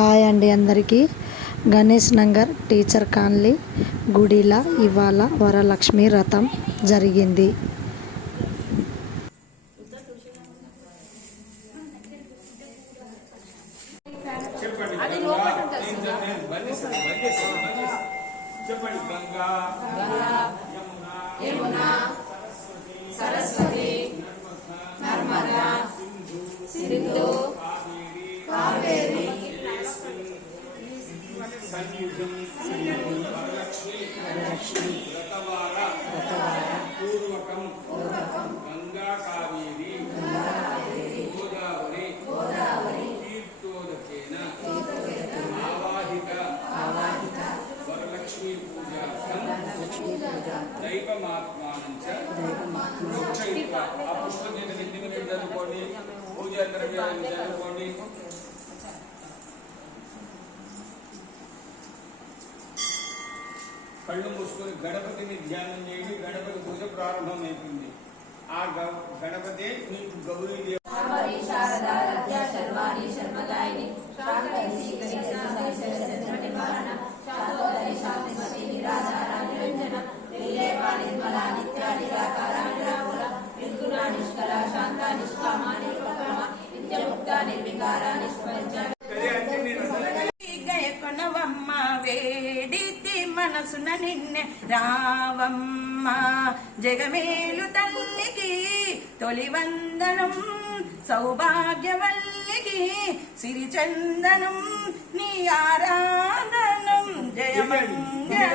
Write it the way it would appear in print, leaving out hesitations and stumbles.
Hi అండి అందరికీ. Ganesh Nagar teacher colony గుడిలా ఇవాళ వరలక్ష్మి వ్రతం జరిగింది. సరస్వతి నర్మదా సింధు కావేరి వరలక్ష్మి పూర్వకం గంగా కావేరి గోదావరి తీర్థోదకేన ఆవాహిత వరలక్ష్మి పూజార్థం దైవమాత్మానం చ ప్రోక్షయిత్వా. ఆ పుష్పం నెత్తిని చదువుకోండి, పూజా ద్రవ్యాలను చదువుకోండి. కళ్ళు మూసుకొని గణపతిని ధ్యానం చేయండి. గణపతి పూజ ప్రారంభమైపోయింది. ఆ గణపతి మీకు గౌరీదేవి వేడితి మనసున నిన్నే రావమ్మ జగమేలు తల్లికి తొలి వందనం సౌభాగ్యవల్లికి సిరిచందనం నీ ఆరాధనం జయమంగళ